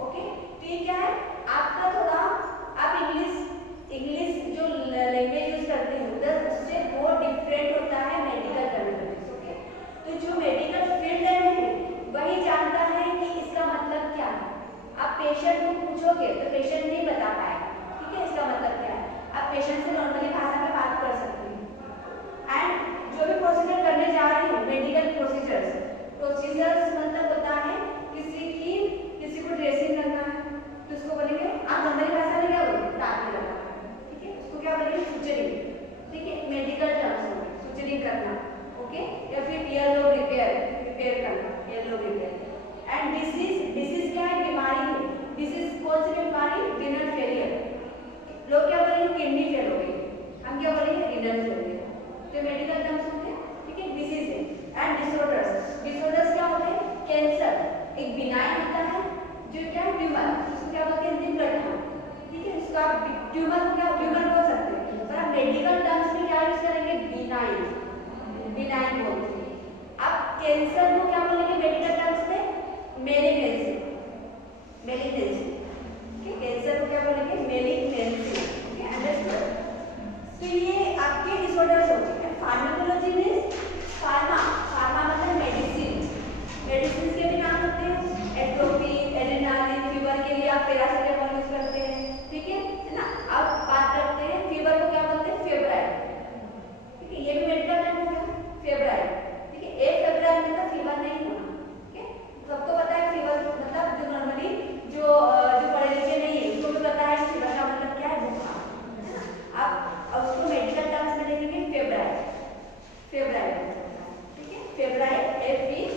Okay, तो ये क्या है आपका थोड़ा आप इंग्लिश जो लैंग्वेज यूज करते हैं उधर उससे बहुत डिफरेंट होता है मेडिकल टर्मिनोलॉजी। ओके, तो जो मेडिकल फील्ड है वही जानता है कि इसका मतलब क्या है। आप पेशेंट को पूछोगे तो पेशेंट नहीं बता पाएगा, ठीक है, इसका मतलब क्या है। आप पेशेंट से नॉर्मली भाषा में बात कर सकते हैं। एंड जो भी प्रोसीजर करने जा रहे हैं मेडिकल प्रोसीजर्स मतलब होता है किसी को ड्रेसिंग करना है तो उसको बोलेंगे, आप नॉर्मली भाषा में क्या बोलेंगे, टाँके लगाना, ठीक है, उसको क्या बोलेंगे, सुचरिंग, ठीक है, मेडिकल टर्म्स में सुचरिंग करना। ओके, या फिर ईयरलोब रिपेयर करना, ईयरलोब रिपेयर। एंड डिसीज क्या है, बीमारी है। डिसीज कौन सी बीमारी, रीनल फेलियर। लोग क्या बोलेंगे, किडनी फेल हो गई, हम क्या बोलेंगे, रीनल फेलियर। तो मेडिकल टर्म्स होते हैं, ठीक है, डिसीज है। एंड डिसऑर्डर्स क्या होते हैं, कैंसर एक बिनाइन होता है जो क्या है ट्यूमर, उसको क्या बोलते हैं, गड्ढा, ठीक है, उसका ट्यूमर बोल सकते हैं, पर आप मेडिकल टर्म्स में क्या यूज करेंगे, बिनाइन बोलते हैं। आप कैंसर को क्या बोलेंगे मेडिकल टर्म्स में, मेलिग्नेंसी, ठीक है, कैंसर को क्या बोलेंगे, मेलिग्नेंसी, ठीक है, अंडरस्टूड। तो ये आपके डिसऑर्डर्स होते हैं। फार्माकोलॉजी में फार्मा मतलब मेडिसिन के भी नाम होते हैं, एट्रोपी, एड्रेनालिन, फीवर के लिए आप पैरासिटामोल यूज करते हैं, ठीक है ना। अब बात करते हैं फीवर को क्या बोलते हैं, फेब्राइल, ठीक है, ये भी मेडिकल टर्म हो गया, फेब्राइल, ठीक है। एक फेब्राइल मतलब फीवर नहीं होना, ठीक है, सबको पता है फीवर मतलब जो नॉर्मली जो पढ़े लिखे नहीं है उसको भी पता है फीवर का मतलब क्या है, बुखार, है ना। अब उसको मेडिकल टर्म्स में देखेंगे, फेब्राइल, ठीक है, फेब्राइल, FEBRILE,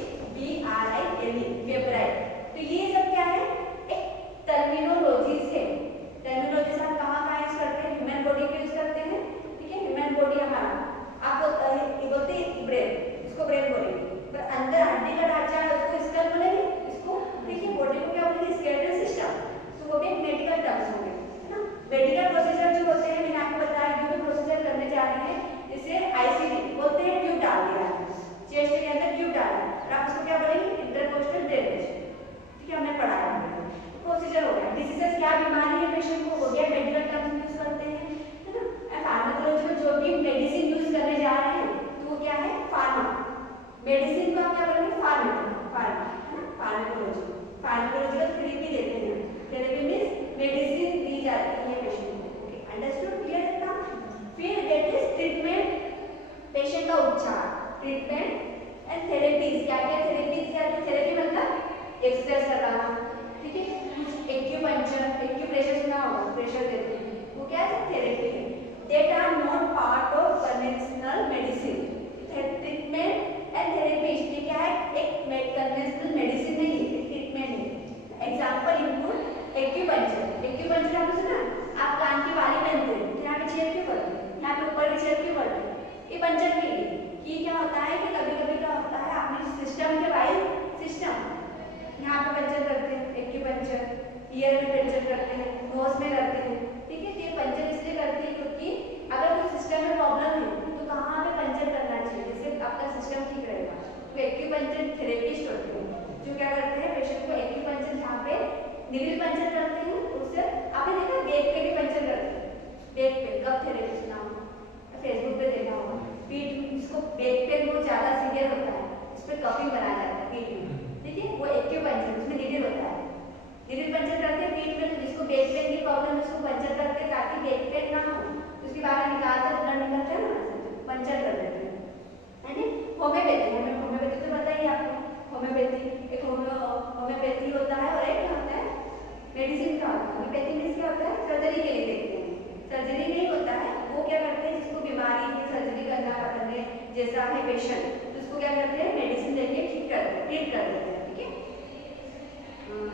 फेब्राइल। तो ये सब क्या है, एक टर्मिनोलॉजीज है। टर्मिनोलॉजीज हम कहाँ यूज करते हैं, ह्यूमन बॉडी पे यूज करते हैं, ठीक है, ह्यूमन बॉडी हमारा आप बोलते हैं ब्रेन, इसको ब्रेन बोलेंगे, पर अंदर हड्डी का ढांचा है उसको स्कल बोलेंगे, इसको, ठीक है, बॉडी को क्या बोलेंगे, स्केलेटल सिस्टम। तो वो भी एक मेडिकल टर्म्स हो गए, है ना। मेडिकल प्रोसीजर जो होते हैं, मैंने आपको बताया जो भी प्रोसीजर करने जा रहे हैं इसे ICD बोलते हैं, ट्यूब डाल दिया है चेस्ट के अंदर, ट्यूब डाला है, और आप उसको क्या बोलेंगे, इंटरकोस्टल ड्रेनेज, ठीक है, हमने पढ़ा है, प्रोसीजर हो गया। डिसीजेस क्या बीमारी है पेशेंट को हो गया, मेडिकल टर्म्स यूज करते हैं, है ना। एंड फार्माकोलॉजी में जो भी मेडिसिन यूज करने जा रहे हैं तो वो क्या है, फार्मा, मेडिसिन को आप क्या बोलेंगे, फार्माकोलॉजी का थेरेपी देते हैं, थेरेपी मींस मेडिसिन दी जाती है पेशेंट को। ओके, अंडरस्टूड, क्लियर है ना। फिर दैट इज ट्रीटमेंट, पेशेंट का उपचार, ट्रीटमेंट एंड थेरेपीज। क्या थेरेपीज, क्या थेरेपी मतलब एक्सरसाइज कराना, ठीक है, कुछ एक्यूप्रेशर सुना होगा, प्रेशर देते हैं, वो क्या है, थेरेपी है। That are not part of conventional medicine. Treatment and therapy ये क्या है, एक कन्वेंशनल मेडिसिन नहीं है, एक ट्रीटमेंट है। एग्जांपल इंक्लूड एक्यूपंक्चर आपने सुना, आप कान की बाली पहनते हैं तो यहाँ पे छेद क्यों करते हैं, यहाँ पे ऊपर छेद क्यों करते हैं, ये पंचर के लिए। कि क्या होता है कि कभी-कभी क्या होता है, आपने सिस्टम के वाइज सिस्टम यहाँ पे पंचर करते हैं, एक्यूपंक्चर, ईयर में पंचर करते हैं, नोज में करते हैं, ठीक है। तो ये पंचर इसलिए करते हैं क्योंकि अगर कोई सिस्टम में प्रॉब्लम है तो कहाँ पे पंचर करना चाहिए जिससे आपका सिस्टम ठीक रहेगा। तो एक्यूपंक्चर थेरेपिस्ट होते हैं जो क्या करते हैं, पेशेंट को एक्यूपंक्चर जहाँ पे निडल पंचर करते हैं, उससे आपने देखा बैक पे भी पंचर करते हैं, बैक पे कब थेरेपी सुना होगा, फेसबुक पे देखा होगा, पीठ इसको बैक पेन बहुत ज्यादा सीवियर होता है, इस पे कफिंग बनाया जाता है पीठ में, ठीक है, वो एक्यूपंक्चर उसमें निडल होता है, निडल पंचर करते हैं पीठ में। तो जिसको बैक पेन की प्रॉब्लम है उसको पंचर करते हैं ताकि बैक पेन ना हो, उसके बाहर निकालते हैं, ब्लड निकलता है ना, पंचर कर देते हैं, है ना। होम्योपैथी तो पता ही आपको, होम्योपैथी एक होम्योपैथी होता है और एक क्या होता है, मेडिसिन का होता है। होम्योपैथी मींस क्या होता है, सर्जरी के लिए देखते हैं, सर्जरी नहीं होता है, वो क्या करते हैं जिसको बीमारी है, सर्जरी करने जैसा है पेशेंट, तो उसको क्या करते हैं, मेडिसिन देके ट्रीट कर देते हैं, ठीक है।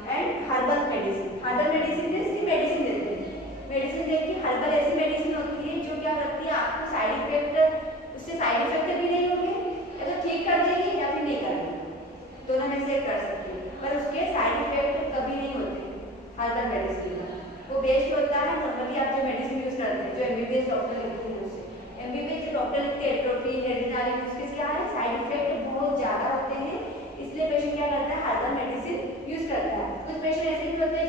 एंड हर्बल मेडिसिन जैसी मेडिसिन देते हैं, मेडिसिन देखिए हर्बल ऐसी मेडिसिन होती है जो क्या करती है, आपको साइड इफेक्ट, उससे साइड इफेक्ट भी नहीं होंगे, या तो ठीक कर देगी या फिर नहीं कर देगी, दोनों में से कर सकती है, पर उसके साइड इफेक्ट कभी नहीं होते हर्बल मेडिसिन का। वो बेस्ट होता है नॉर्मली आप जो मेडिसिन यूज करते हैं, जो MBBS डॉक्टर लिखते हैं उससे, MBBS जो डॉक्टर लिखते हैं एट्रोपिन, एड्रेनालिन, उसके क्या है, साइड इफेक्ट बहुत ज्यादा होते हैं, इसलिए पेशेंट क्या करता है, हर्बल मेडिसिन यूज करता है। कुछ पेशेंट ऐसे भी होते हैं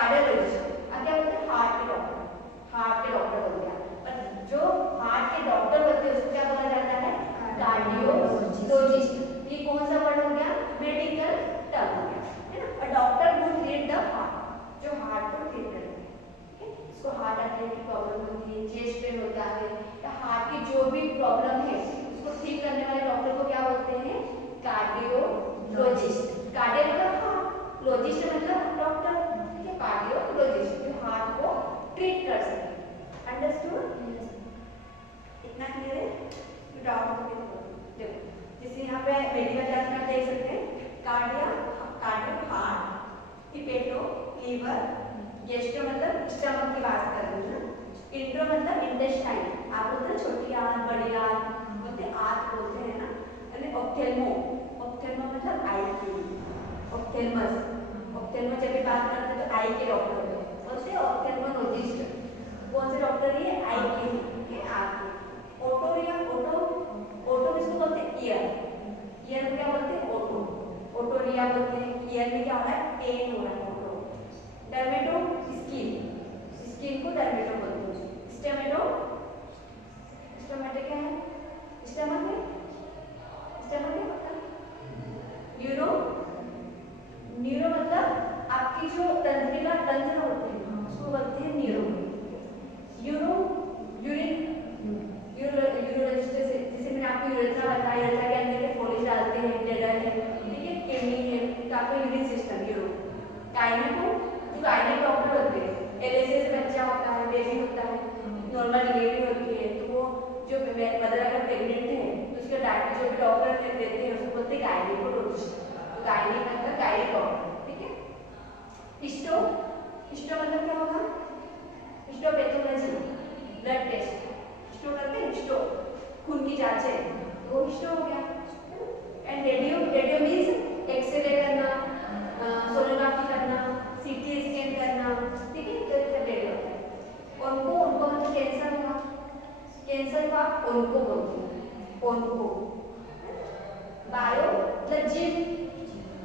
कार्डियोलॉजिस्ट। अब क्या बोलते हैं, हार्ट के डॉक्टर, हार्ट के डॉक्टर हो गया। पर जो हार्ट के डॉक्टर होते हैं उसको क्या बोला जाता है, कार्डियोलॉजिस्ट। ये कौन सा वर्ड हो गया, मेडिकल टर्म हो गया, है ना। A doctor who treat the heart, जो हार्ट को ट्रीट करते हैं, ठीक है। इसको हार्ट अटैक की प्रॉब्लम होती है, चेस्ट पेन होता है, या हार्ट की जो भी प्रॉब्लम है उसको ठीक करने वाले डॉक्टर को क्या बोलते हैं, कार्डियोलॉजिस्ट। कार्डियो मतलब हार्ट, लॉजिस्ट मतलब डॉक्टर, ठीक है। कार्डियोलॉजिस्ट जो हार्ट को ट्रीट कर सके। अंडरस्टूड, इतना क्लियर है। डाउट देखो, जैसे यहाँ पे मेडिकल क्लास में आप देख सकते हैं, cardio heart, hepato liver, gastro मतलब स्टमक की बात कर रही हूँ, इंट्रो मतलब इंटेस्टाइन, आप बोलते हैं छोटी आंत, बड़ी आंत बोलते, आंत बोलते हैं ना। और ऑप्थेल्मो, ऑप्थेल्मो मतलब आई की, ऑप्थेल्मस, ऑप्थेल्मो जब भी बात करते हैं तो आई के डॉक्टर होते हैं, बोलते हैं ऑप्थेल्मोलॉजिस्ट। कौन से डॉक्टर ये, आई के, ठीक है, आंख के। ओटोरिया, ओटो किसको बोलते हैं, ईयर, ईयर में क्या बोलते हैं, ओटो, ओटोरिया बोलते हैं। ईयर में क्या हो रहा है, पेन हो रहा है, ओटो। डर्मेटो स्किन, स्किन को डर्मेटो बोलते हैं। स्टमेटो, स्टमेटो क्या है, स्टमक है, स्टमक है पता। न्यूरो, न्यूरो मतलब आपकी जो तंत्रिका तंत्र होते हैं उसको बोलते हैं न्यूरो। यूरो, यूरिन, यूरोलॉजिस्ट जैसे मैंने आपको यूरेथ्रा बताया, यूरेथ्रा के अंदर के फोलिज डालते हैं, ब्लैडर है, ठीक है, किडनी है, तो आपका यूरिन सिस्टम यूरो। गायनेको, जो गायनेक डॉक्टर होते हैं, एलएसए से बच्चा होता है, बेबी होता है, नॉर्मल डिलीवरी होती है, तो वो जो मदर अगर प्रेग्नेंट है तो उसके डाइट जो भी डॉक्टर देते हैं उसको बोलते हैं गायनेकोलॉजिस्ट। तो गायनेक मतलब गायनेक डॉक्टर, ठीक है। हिस्टो, हिस्टो मतलब क्या होगा, हिस्टोपैथोलॉजी, ब्लड टेस्ट, हिस्टो करते हैं, हिस्टो खून की जांच है, वो हिस्टो हो गया। And radio, radio means x ray करना, सोनोग्राफी करना, सीटी स्कैन करना, ठीक है, तो रेडियो होता है। उनको मतलब कैंसर हुआ, कैंसर को आप उनको बोलते हैं, उनको। बायो मतलब जीव,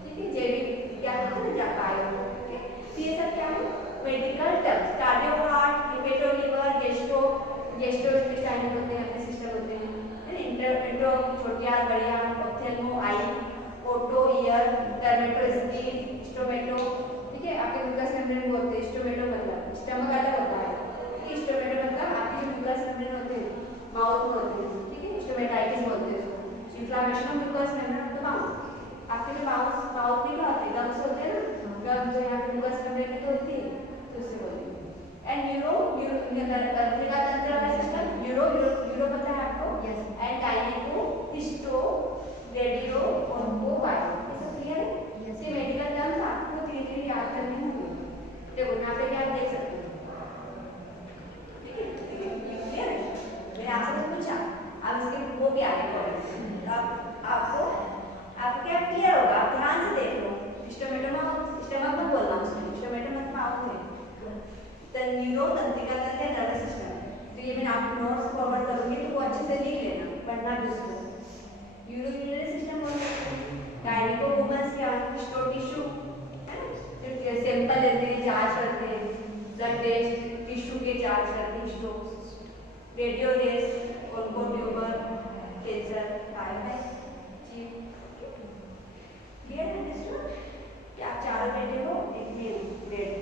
ठीक है, जैविक विज्ञान होता है ना, बायो, ठीक है। तो ये सब क्या है, medical terms. Cardio heart, hepato liver, gastro, gastro intestine होते हैं, अपने सिस्टम होते हैं, इंट्रो छोटी आंत, बड़ी आंत, ऑप्थेल्मो आई, ओटो ईयर, डर्मेटो स्किन, स्टोमेटो, ठीक है, आपके म्यूकस मेम्ब्रेन बोलते हैं। स्टोमेटो मतलब स्टमक अलग होता है, ठीक है, स्टोमेटो मतलब आपके जो म्यूकस मेम्ब्रेन होते हैं माउथ में होते हैं, ठीक है, स्टोमेटाइटिस बोलते हैं उसको, inflammation of mucous membrane of the mouth. आपके जो माउथ में क्या होते हैं, गम्स होते हैं ना, गम्स जो यहाँ पे म्यूकस मेम्ब्रेन में तो होती है, तो उससे बोलते हैं। एंड न्यूरो, तंत्रिका तंत्र का सिस्टम, न्यूरो, न्यूरो पता है आपको, and gynaeco, histo, radio, onco, bio, ये सब क्लियर है। ये मेडिकल टर्म्स आपको धीरे धीरे याद करने होंगे। देखो यहाँ पे क्या आप देख सकते हो, ठीक है, क्लियर है। मैंने आपसे पूछा, अब इसके वो भी आगे पढ़ो, आपको क्या क्लियर होगा, आप ध्यान से देख लो। स्टमक में बोलना, स्टमक में माउथ में, न्यूरो तंत्रिका तंत्र नर्वस सिस्टम। तो ये मैं आपको नोट्स फॉरवर्ड करूंगी तो वो अच्छे से लिख लेना, पढ़ना भी उसको। यूरिनरी सिस्टम बोल सकते हैं, गायनेको वुमेन्स क्या, हिस्टो टिश्यू, है ना, जो सैंपल लेते हैं, जांच करते हैं, ब्लड टेस्ट, टिश्यू के जांच करते हैं, histo, radio test, onco tuber, cancer, biotest, chief, clear है। अंडरस्टूड कि आप चारों बैठे हो, एक मेल ग्रेड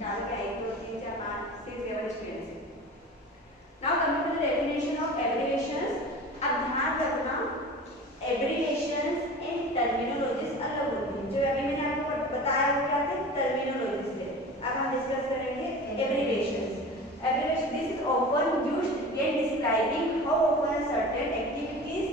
चारों के 1 2 3 4 5 6 7 students. Now coming to the definition of abbreviations. अब ध्यान रखना, एब्रिविएशंस एंड टर्मिनोलॉजीज अलग होती हैं। जो अभी मैंने आपको बताया वो क्या थे, टर्मिनोलॉजीज थे। अब हम डिस्कस करेंगे abbreviations. Abbreviation, this is often used when describing how often certain activities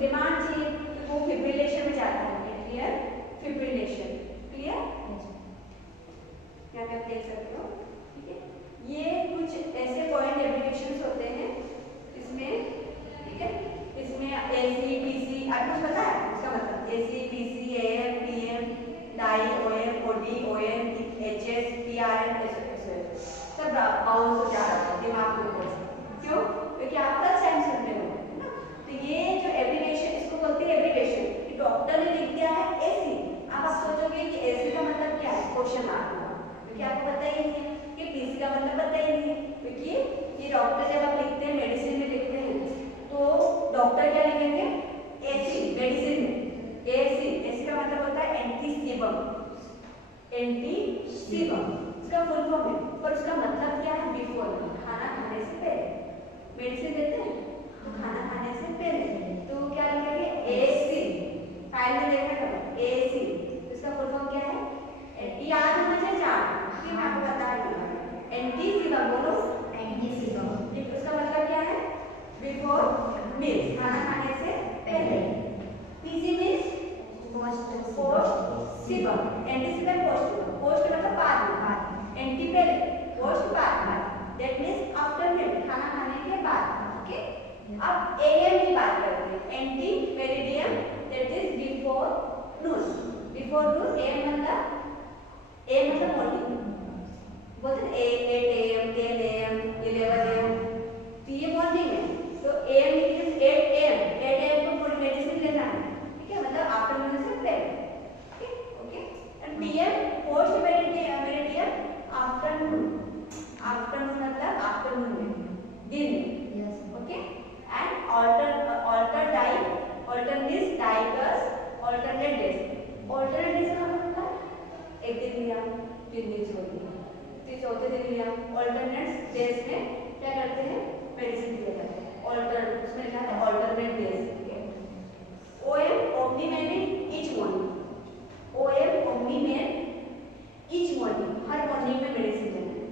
demand चाहिए तो वो फिब्रिलेशन में जाता है, एट्रियल फिब्रिलेशन। क्लियर? यहाँ पे आप देख सकते हो, ठीक है। ये कुछ ऐसे पॉइंट एप्लीकेशंस होते हैं इसमें, ठीक है। इसमें AC PC आपको पता है उसका मतलब, AC PC AM PM die OM OD ON HS PRN सब बाउंस हो जा रहा है दिमाग के ऊपर से। क्यों? क्योंकि आप फर्स्ट टाइम सुन रहे हो, है ना। तो ये जो एब्रिविएशन, इसको बोलते हैं एब्रिविएशन। कि डॉक्टर ने लिख दिया है AC, अब आप सोचोगे कि AC का मतलब क्या है, क्वेश्चन मार्क होगा, क्योंकि आपको पता ही नहीं है कि PC का मतलब पता ही नहीं है। क्योंकि ये डॉक्टर जब आप लिखते हैं, मेडिसिन में लिखते हैं, तो डॉक्टर क्या लिखेंगे, AC मेडिसिन में AC का मतलब होता है एंटीसीबम, एंटीसीबम इसका फुल फॉर्म है। पर उसका मतलब क्या है, बिफोर, खाना खाने से पहले। मेडिसिन देते हैं तो खाना खाने से पहले, तो क्या लिखेंगे AC, फाइल में देखा करो AC, तो इसका फुल फॉर्म क्या है, याद होना चाहिए चार, कि मैं आपको बता रही हूँ। एंटीसीबम बोलो, एंटीसीबम उसका मतलब क्या है, बिफोर मील्स, खाना खाने से पहले। PC means post cibum, ante cibum post मतलब बाद में, एंटी पहले, पोस्ट बाद में, दैट मींस आफ्टर मील, खाना खाने के बाद। ओके, अब AM की बात करते हैं, anti meridiem, that is before Noon. Before Noon AM मतलब मॉर्निंग, बोलते हैं 8 AM 10 AM 11 AM, तो ये मॉर्निंग है। तो AM मींस 8 AM को पूरी मेडिसिन लेना है, ठीक है, मतलब आफ्टरनून से पहले। Okay, and PM post meridiem, afternoon मतलब आफ्टरनून में, दिन में। Okay, and alter means die plus alternate days. Alternate days का मतलब होता है एक दिन लिया, 3 दिन छोड़ दिया, फिर चौथे दिन लिया। ऑल्टरनेट डेज में क्या करते हैं, मेडिसिन दिया जाता है। उसमें लिखा है ऑल्टरनेट डेज। OM ओमनी में ईच मॉर्निंग, OM ओमनी में ईच मॉर्निंग, हर मॉर्निंग में मेडिसिन देना है।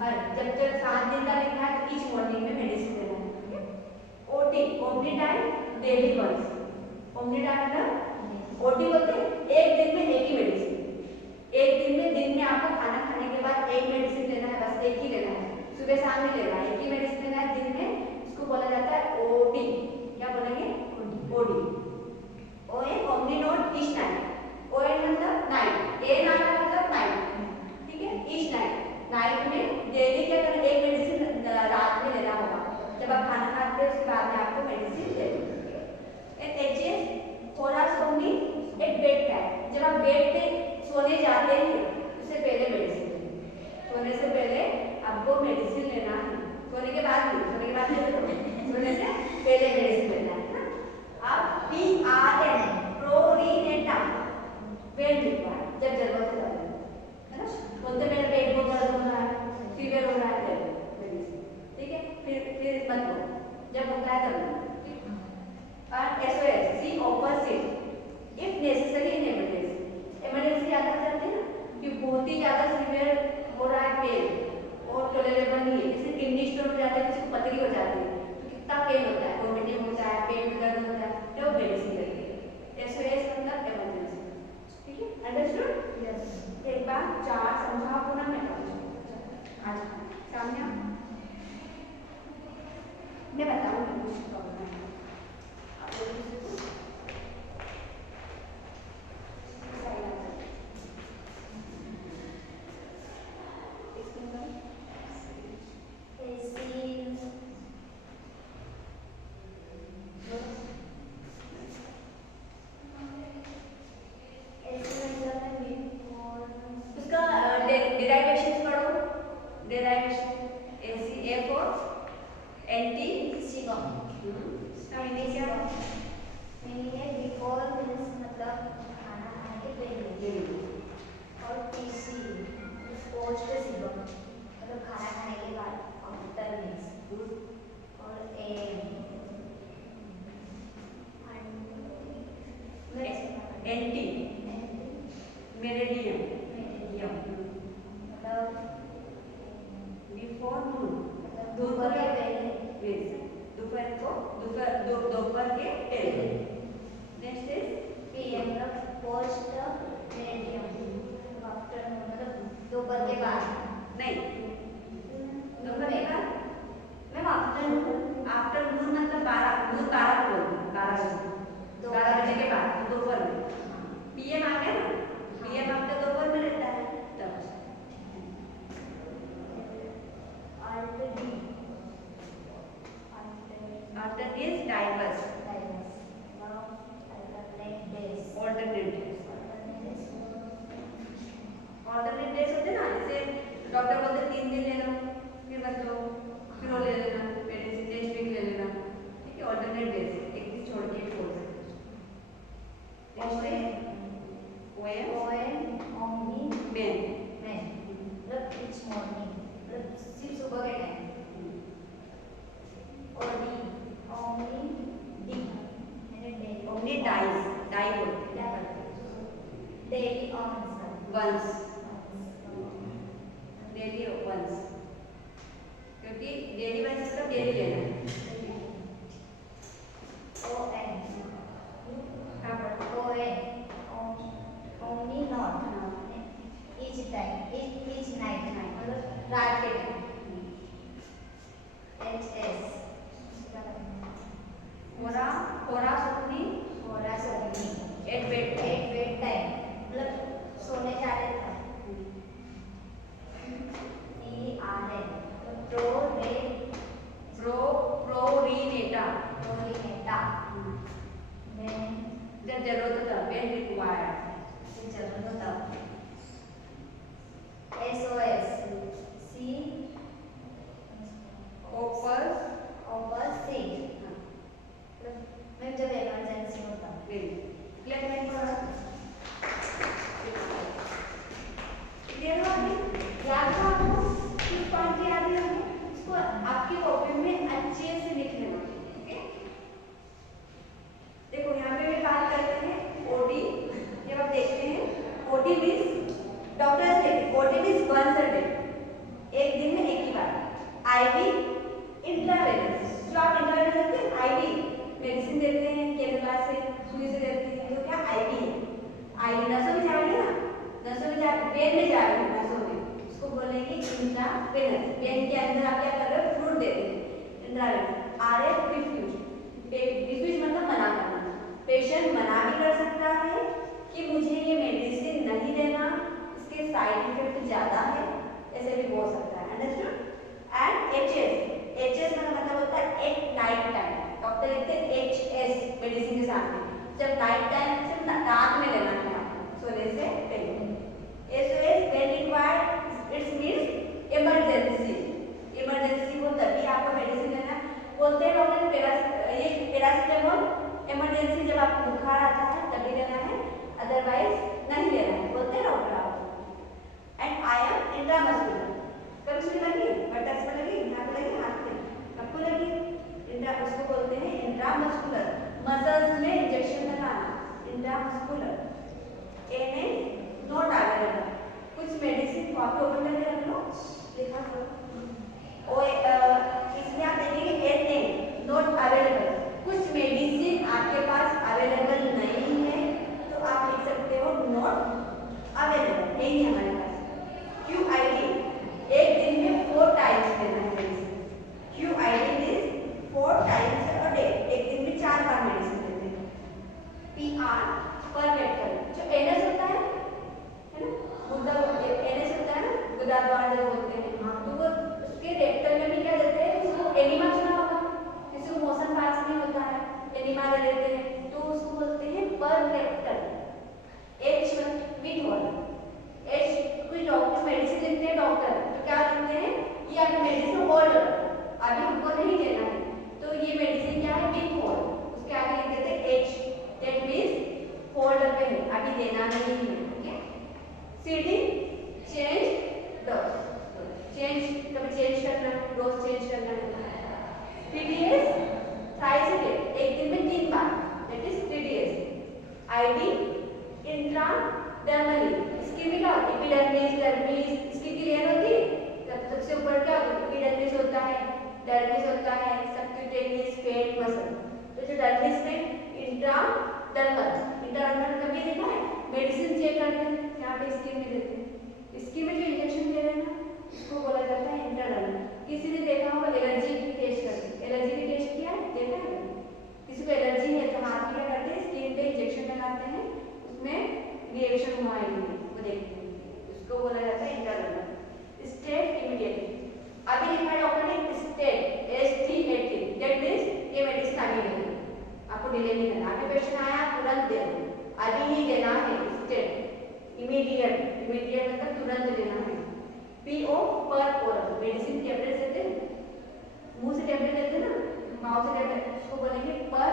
हर जब 7 दिन का लिखा है तो ईच मॉर्निंग में मेडिसिन देना है। OT omni time daily once, omni time मतलब OT बोलते हैं एक दिन में एक ही मेडिसिन, एक दिन में आपको खाना खाने के बाद एक मेडिसिन लेना है, बस एक ही लेना है, सुबह शाम नहीं लेना है, एक ही मेडिसिन लेना है दिन में। इसको बोला जाता है OD। क्या बोलेंगे, OD। ON omni note each night, ON मतलब नाइट, A नाइट मतलब नाइट, ठीक है, ईच नाइट, नाइट में डेली क्या करना, एक मेडिसिन रात में लेना होगा, जब आप खाना खाते हैं उसके बाद में आपको मेडिसिन लेनी है। And HS 4 hours only at bed time, जब आप बेड पे सोने जाते हैं उससे पहले मेडिसिन, सोने से पहले आपको मेडिसिन लेना है, सोने के बाद नहीं, सोने के बाद नहीं, सोने से पहले मेडिसिन लेना है ना। अब PRN प्रोरिनेटम, वेन रिक्वायर्ड, जब जरूरत है, है ना। बोलते मेरा पेट बहुत दर्द हो रहा है, फीवर हो रहा है, मेडिसिन, ठीक है, फिर मत लो, जब होता है तब। और SOS see opposite, if necessary in emergency, emergency आता चलते हैं ना कि बहुत ही ज्यादा सीवियर हो रहा है पेन और टॉलरेबल नहीं है, जैसे किडनी स्टोन हो जाता है, किसी को पथरी हो जाती है, तो कितना पेन होता है, वोमिटिंग होता है, पेट में दर्द होता है, तो मेडिसिन लगेगी। SOS मतलब इमरजेंसी, ठीक है, अंडरस्टूड? यस। एक बार 4 समझा पुनः मैं आज सामने मैं बताऊंगी कुछ प्रॉब्लम है आप लोगों से। एंटी मेरिडियम मतलब बिफोर नून, दोपहर के पहले, दोपहर के पहले, ओनली डाइज, डाई बोलते हैं daily on once, daily once, क्योंकि डेली वंस मतलब डेली लेना है। only not each time each night मतलब रात के टाइम HS थोड़ा सोनी एट बेड टाइम मतलब सोने जाने था ERN प्रोरीनेटा जब जरूरत हो तब, when required, जरूरत हो तब SOS ऑफर सीट मैं जब इमरजेंसी होता क्लियर है थोड़ा क्लियर हो अभी याद हो आपको किस पॉइंट की याद है इसको आपकी कॉपी में अच्छे से लिख लेना। ओके देखो यहाँ पे भी बात करते हैं ओडी। जब आप देखते हैं ओडी मीन्स डॉक्टर से OD means once a day, एक दिन में एक ही बार। आईवी इंट्रावेनस, जो आप इंट्रावेनस देते हैं आईवी मेडिसिन देते हैं केरला से सुई से देते हैं तो क्या आईवी है। आईवी नसों में जाएंगे ना, नसों में जा वेन में जाएंगे, नसों में उसको बोलेंगे इंट्रावेनस। वेन के अंदर आप क्या कर रहे हो फ्लूइड देते हैं इंट्रावेनस। आरएफ रिफ्यूज, रिफ्यूज मतलब मना करना। पेशेंट मना भी कर सकता है कि मुझे ये मेडिसिन नहीं लेना, इसके साइड इफेक्ट ज्यादा है, ऐसे भी बोल सकता है। अंडरस्टूड। एंड एचएस मतलब होता है एक नाइट टाइम, डॉक्टर लिखते हैं HS मेडिसिन के साथ में, जब नाइट टाइम सिर्फ रात में लेना है आपको सोने से पहले। SOS when required, it's means emergency. Emergency को तभी आपको मेडिसिन लेना बोलते हैं डॉक्टर। ये पैरासिटामोल इमरजेंसी जब आपको बुखार आता है तभी लेना है, अदरवाइज नहीं लेना है बोलते हैं डॉक्टर आपको। एंड आयरन इंट्रामस्कुलर, कभी सुनी लगी बटस में लगी, यहाँ पे लगी, हाथ में आपको लगी, इंट्रा उसको बोलते हैं इंट्रामस्कुलर। मसल्स में इंजेक्शन लगाना इंट्रामस्कुलर। एनए नॉट अवेलेबल, कुछ मेडिसिन कॉपी ओपन करके रख लो, लिखा करो। इसमें आप देखेंगे एनए नॉट अवेलेबल, कुछ मेडिसिन आपके पास अवेलेबल नहीं है तो आप लिख सकते हो नॉट अवेलेबल, नहीं है हमारे पास। QID, एक दिन में 4 टाइम्स लेना है मेडिसिन। QID मींस 4 टाइम्स अ डे, एक दिन में 4 बार मेडिसिन लेते हैं। PR पर रेक्टल, जो एनएस होता है ना, गुदा एनएस होता है ना, गुदा द्वार जब बोलते हैं, तो वो उसके रेक्टल में भी क्या देते हैं, उसको एनिमा सुना होगा, किसी को मोशन पास नहीं होता है एनिमा दे देते हैं, तो उसको बोलते हैं per rectal. H1 with whole, H कुछ डॉक्टर मेडिसिन लिखते हैं डॉक्टर तो क्या लिखते हैं, ये आपका मेडिसिन होल्ड अभी हमको नहीं देना है, तो ये मेडिसिन क्या है विथ होल्ड, उसके आगे लिख देते हैं H, दैट मींस होल्ड पे है, अभी देना नहीं है। Okay. CD change dose, change कभी चेंज करना, डोज चेंज करना है। TDS थ्राइस अ डे, एक दिन में 3 बार, that is TDS। ID intradermally, इसकी भी क्या होती है, एपिडर्मिस डर्मिस, इसकी क्लियर होती है, सबसे ऊपर क्या होता है, एपिडर्मिस होता है, डर्मिस होता है, सबक्यूटेनियस फेट मसल। तो जो डर्मिस में इंट्राडर्मल, इंट्राडर्मल कभी देखा है, मेडिसिन चेक करते हैं यहाँ पे स्किन में देते हैं, स्किन में जो इंजेक्शन दे रहे हैं ना उसको बोला जाता है इंट्राडर्मल। किसी ने देखा होगा एलर्जी की टेस्ट करते, एलर्जी की टेस्ट किया देखा है, किसी को एलर्जी है तो हाथ में क्या करते हैं, स्किन पे इंजेक्शन लगाते हैं, उसमें रिएक्शन हुआ है नहीं वो देखते हैं, उसको बोला जाता है इंट्राडर्मल। स्टेट इमीडिएटली, अभी लिखा है डॉक्टर ने स्टेट ST18, दैट मींस ये मेडिसिन अभी लेना, आपको डिले नहीं करना, अभी पेशेंट आया तुरंत दे दो, अभी ही देना है। स्टेट इमीडिएट, इमीडिएट मतलब तुरंत देना है। PO पर ओरल, मेडिसिन टैबलेट देते हैं, मुंह से टैबलेट देते हैं ना, माउथ से टैबलेट, उसको बोलेंगे पर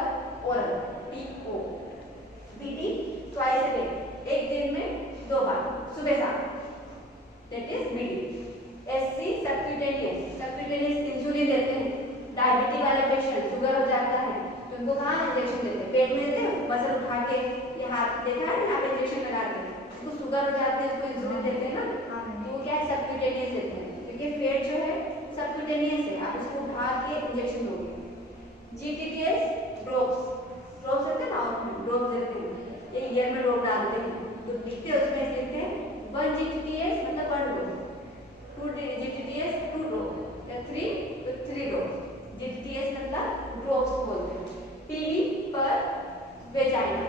oral PO। PD twice a day, एक दिन में 2 बार, सुबह शाम, that is BD। SC subcutaneous, subcutaneous insulin देते हैं, डायबिटीज वाले पेशेंट शुगर हो जाता है तो उनको कहाँ इंजेक्शन देते हैं, पेट में देते हैं, मसल उठा के ये हाथ देखा है यहाँ पे इंजेक्शन लगाते हैं, उसको शुगर हो जाती है, उसको इंसुलिन देते हैं ना, तो वो क्या है सबक्यूटेनियस देते हैं, क्योंकि फेट जो है सबक्यूटेनियस है, आप इसको उठा के इंजेक्शन दोगे। GTTS ड्रॉप्स होते हैं ना, ड्रॉप देते हैं, ये ईयर में ड्रॉप डालते हैं, तो लिखते हैं उसमें लिखते हैं 1 GTTS मतलब 1 ड्रॉप, 2 GTTS 2 ड्रॉप, या 3 तो 3 ड्रॉप। GTTS मतलब ड्रॉप्स बोलते हैं। PV पर vagina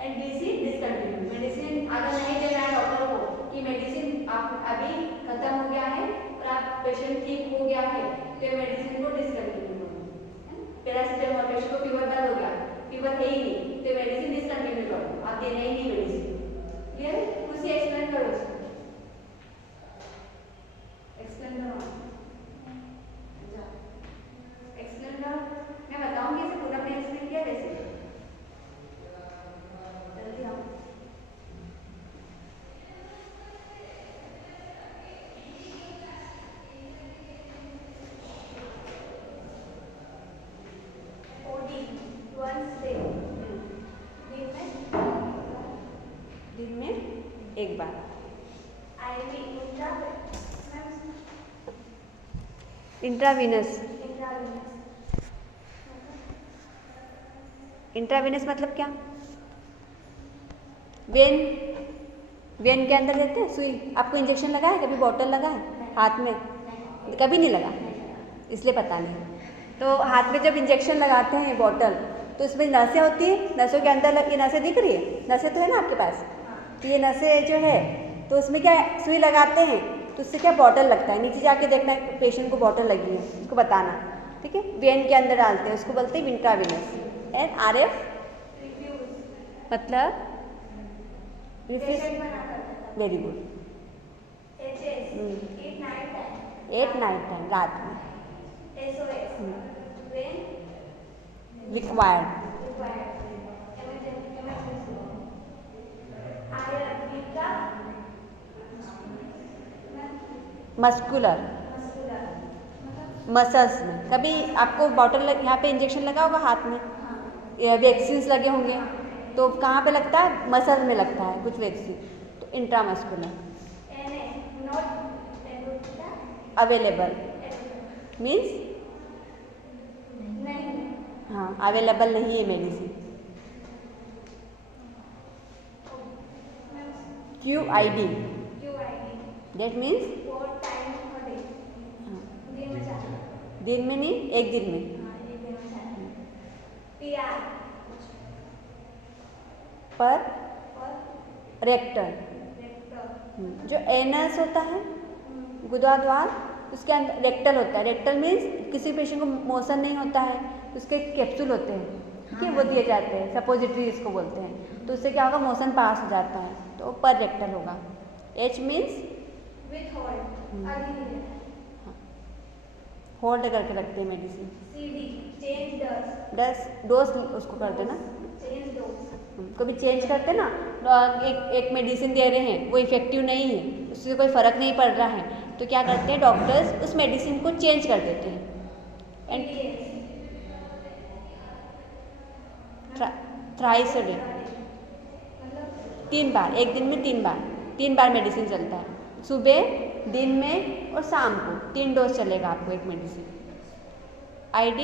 and DC discontinue. Medicine अगर नहीं दे रहा है डॉक्टर को कि मेडिसिन आप अभी खत्म हो गया है और आप पेशेंट ठीक हो गया है, तो मेडिसिन को डिसकंटिन्यू करो। पैरासिटामोल पेशेंट को फीवर बंद हो गया, फीवर है ही नहीं, तो मेडिसिन डिसकंटिन्यू करो, आप देना ही नहीं मेडिसिन। क्लियर? कुछ एक्सप्लेन करो उसको, एक्सप्लेन करो, एक्सप्लेन करो। मैं बताऊंगी इसे पूरा, मैंने एक्सप्लेन किया वैसे जल्दी आओ। दिन में एक बार। इंट्रावीनस। इंट्रावीनस मतलब क्या? वेन के अंदर देते हैं सुई। आपको इंजेक्शन लगा है कभी? बॉटल लगा है हाथ में? कभी नहीं लगा, इसलिए पता नहीं। तो हाथ में जब इंजेक्शन लगाते हैं बॉटल, तो इसमें नसें होती हैं, नसों के अंदर ये नसें दिख रही है, नसें तो है ना आपके पास, तो ये नसें जो है, तो उसमें क्या सुई लगाते हैं, तो उससे क्या बॉटल लगता है, नीचे जाके देखना है पेशेंट को बॉटल लगी है, उसको बताना, ठीक है। वेन के अंदर डालते हैं, उसको बोलते हैं इंट्रावीनस। एंड RF मतलब refuse. Very good. 8 night time रात में। रिक्वायर्ड। मस्कुलर, मसल्स में। कभी आपको बॉटल यहाँ पे इंजेक्शन लगा होगा हाथ में, वैक्सीन्स लगे होंगे, तो कहाँ पे लगता है? मसल में लगता है कुछ वैक्सीन, तो इंट्रामस्कुलर। अवेलेबल मीन्स हाँ, अवेलेबल नहीं है मेडिसिन। QID दैट मीन्स दिन में नहीं, एक दिन में। पर रेक्टल, जो एनस होता है गुदाद्वार, उसके अंदर रेक्टल होता है। रेक्टल मीन्स किसी पेशेंट को मोशन नहीं होता है, उसके कैप्सूल होते हैं, ठीक है, वो दिए जाते हैं, सपोजिटरी इसको बोलते हैं, तो उससे क्या होगा? मोशन पास हो जाता है, तो पर रेक्टल होगा। H मीन्स होल्ड करके रखते हैं मेडिसिन। डोज उसको कर देना, कभी चेंज करते ना, एक मेडिसिन दे रहे हैं, वो इफेक्टिव नहीं है, उससे कोई फ़र्क नहीं पड़ रहा है, तो क्या करते हैं डॉक्टर्स? उस मेडिसिन को चेंज कर देते हैं। एंड थ्राइस अ डे, 3 बार, एक दिन में 3 बार मेडिसिन चलता है, सुबह, दिन में और शाम को 3 डोज चलेगा आपको एक मेडिसिन। ID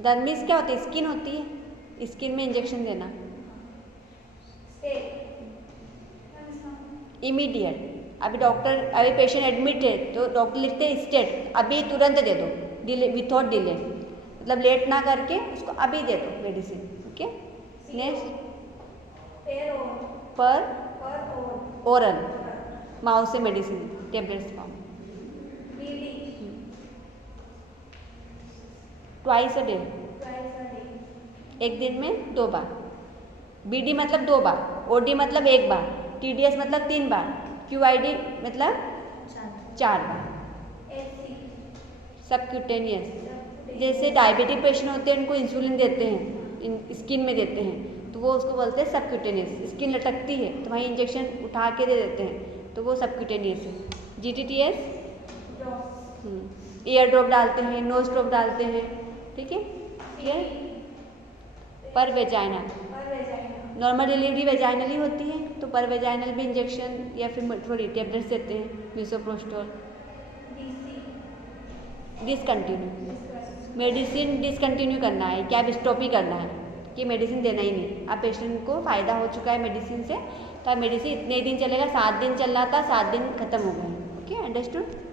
डर्मिस क्या होती है? स्किन होती है, स्किन में इंजेक्शन देना। इमीडिएट, अभी अभी पेशेंट एडमिट है, तो डॉक्टर लिखते हैं स्टेट, अभी तुरंत दे दो, डिले, विथआउट डिले, मतलब लेट ना करके उसको अभी दे दो मेडिसिन। ओके, नेक्स्ट पर ओरल, माउथ से medicine, tablets form. Twice a day, एक दिन में 2 बार। BD मतलब 2 बार, OD मतलब 1 बार, TDS मतलब 3 बार, QID मतलब 4 बार। सबक्यूटेनियस, जैसे डायबिटिक पेशेंट होते हैं, उनको इंसुलिन देते हैं, स्किन में देते हैं, तो वो उसको बोलते हैं सबक्यूटेनियस। स्किन लटकती है तो वहीं इंजेक्शन उठा के दे देते हैं, तो वो सबक्यूटेनियस है। GTTS ईयर ड्रॉप डालते हैं, नोज ड्रॉप डालते हैं, ठीक है, क्लियर। पर वेजाइनल, नॉर्मल डिलीवरी वेजाइनल ही होती है, तो पर वेजाइनल भी इंजेक्शन या फिर थोड़ी टेबलेट्स देते हैं, मिसोप्रोस्टोल। डिसकंटिन्यू, मेडिसिन डिसकंटिन्यू करना है क्या, अब स्टॉप ही करना है कि मेडिसिन देना ही नहीं। अब पेशेंट को फ़ायदा हो चुका है मेडिसिन से, तो अब मेडिसिन इतने दिन चलेगा, 7 दिन चल रहा था, 7 दिन खत्म हो गए। Okay, understood.